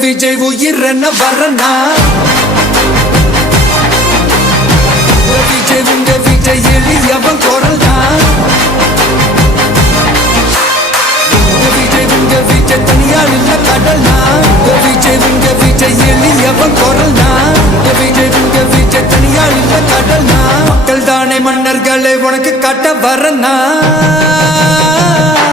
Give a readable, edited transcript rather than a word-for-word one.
விஜய் உயிர் என்ன வரனா விஜய் எளியவன் குரல் தான் விஜய் தனியால் இல்ல கடல் விஜய் எளியவன் குரல் தான் விஜய் தனியால் இல்ல கடல் மக்கள் தானே மன்னர்களை உனக்கு காட்ட வரனா